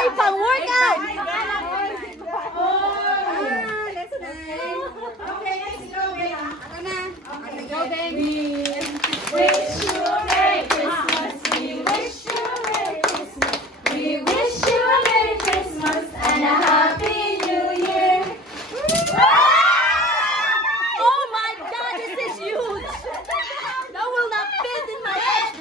Ay, pang-workout! That's nice. Okay, let's go, Bella. Ako na. Okay, go, then. Wish you a Merry Christmas. We wish you a Merry Christmas. We wish you a Merry Christmas and a Happy New Year. Oh my God, this is huge! That will not fit in my head!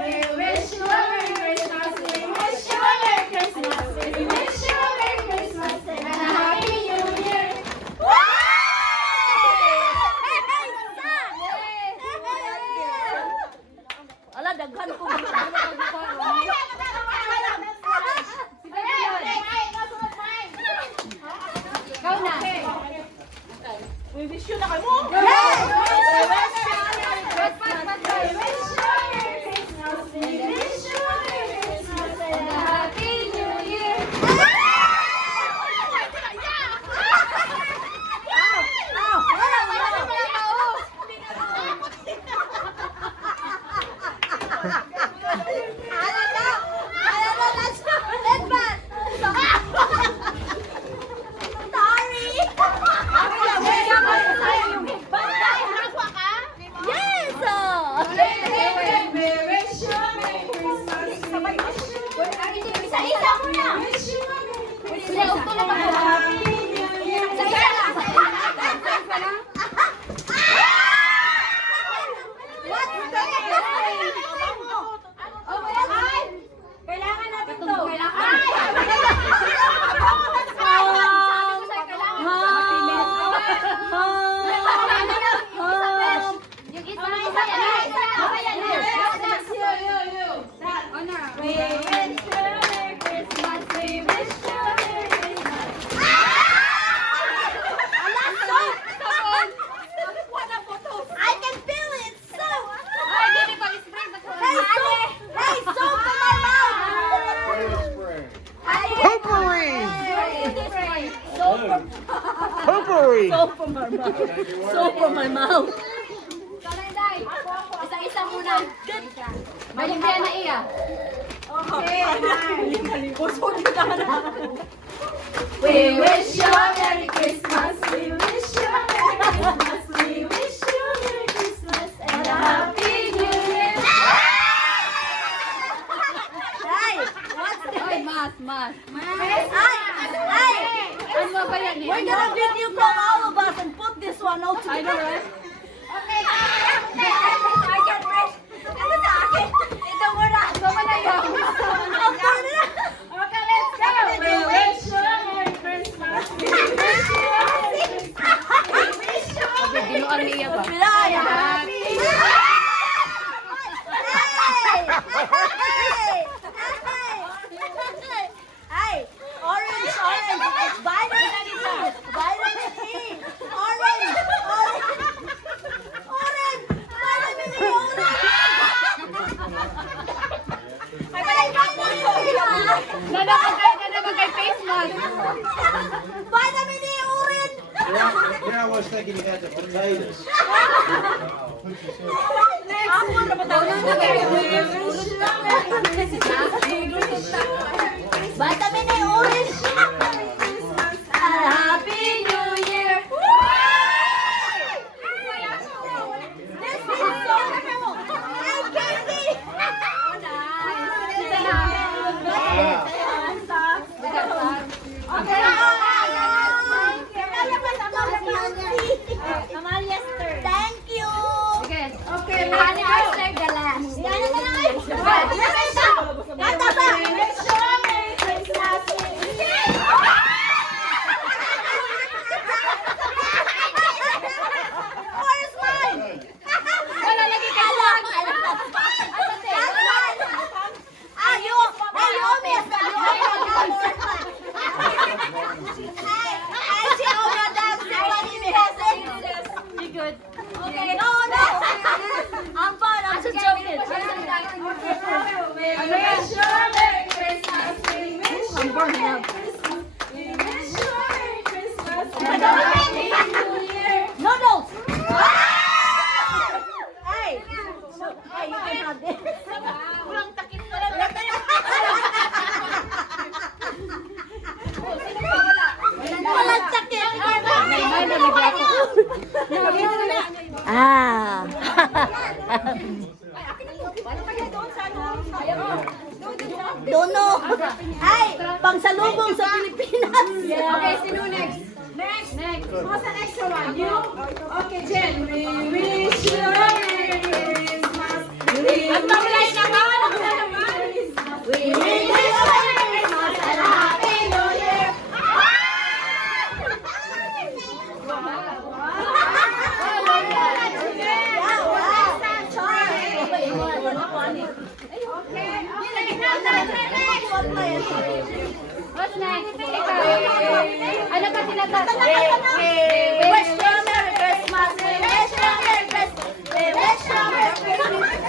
We wish you a Merry Christmas. We wish you a Merry Christmas. We wish you a Merry Christmas and a Happy New Year. Ala, daghan ko. Go na. We wish you na kayo. Poopery! Soap from my mouth. Soap from my mouth. Isa-isa muna. Malimpiyan na iya. We wish you a Merry Christmas. We wish you a Merry Christmas. We wish you a Merry Christmas and a Happy New Year. Hey, what's the... Oy, mas. Hey! Ano ba yan eh? We're gonna video call all of us and put this one all together. I know, right? Okay, I get ready. Ano sa akin? Ito muna. Sama na yun. Okay, let's go. We wish you a Merry Christmas. We wish you a Merry Christmas. We wish you a Merry Binuan niya ba? Happy Hey, orange. It's vitamin C. Vitamin C. Orange. Vitamin C, orange. Nanakagay face mask. Vitamin C, orange. You know, I was thinking you had the potatoes. Ako na ba daw? Vitamin C, orange. Happy New Year. This is so cool. Hey, Candy. Thank you. Okay, honey, I serve the last. Kata ba? Where's mine? Wala lagi ka lang. That's mine. You owe me a she owe me a dance. Somebody has it. You good? Okay, no. I'm fine. I'm just joking. We sabi. Walang takip na lang. Walang takip. Ah. Dono. Ay, pangsalubong sa Pilipinas. Okay, sino next? Next. Who's the next one? You? Okay, Jen. We wish you a Merry Christmas. Ang mamlay naman. We wish you a Merry Christmas and a Happy New Year. What's next? Ikaw. Ano pa sinatapos? We wish you a Merry Christmas. We wish you a Merry Christmas. We wish you a Merry Christmas.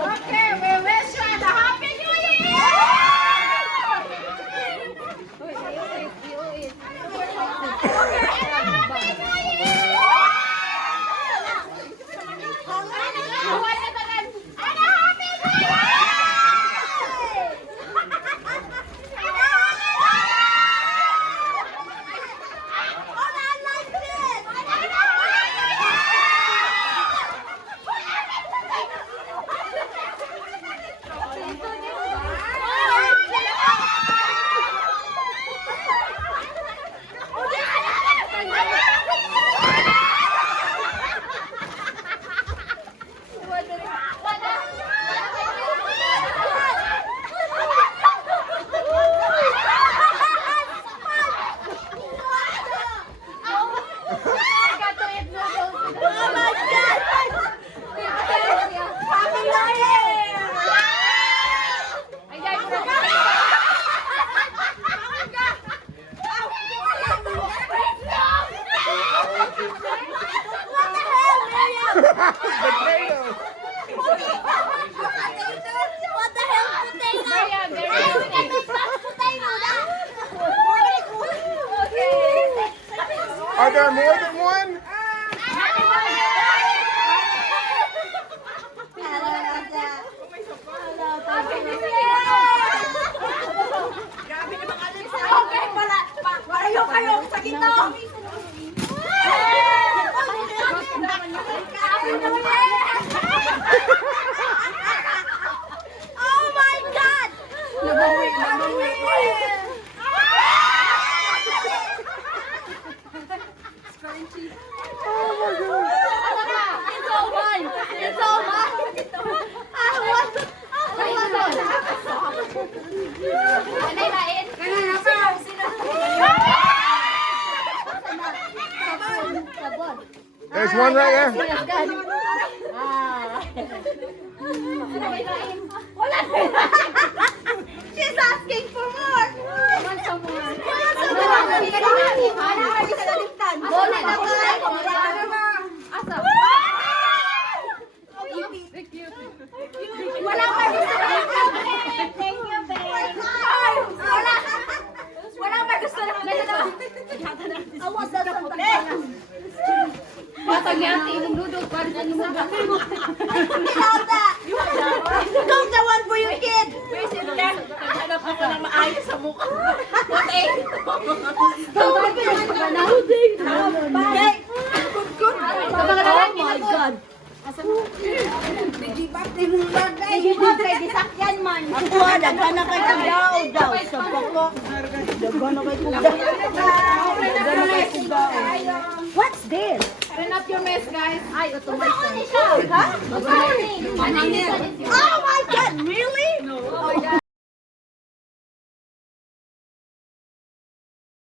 Okay, we wish you a Happy New Year. What the hell, potato? Maria, very Ay, good. potato na. Are there more than one? Okay, parayo kayo sa gitna. Oh my God! It's all mine. It's all mine. I want to. Ano yung lain? There's one right there. She's asking for more. Wala pa gusto na. Thank you, babe. Wala pa gusto na. Awas na sa pagkakas. Batang ni ate, imong dudog. Para sa imong dudog. Hilda, cook the one for your kid. Hanap ako ng maayos sa mukha. Okay. Oh my God. Nagibot kay gisakyan man. Ako daghan na kay kudaw daw sa poko. Daghan na kay kudaw. Daghan na kay kudaw. What's this? Clean up your mess, guys. Ay, automatic. Ha? Oh my God, really?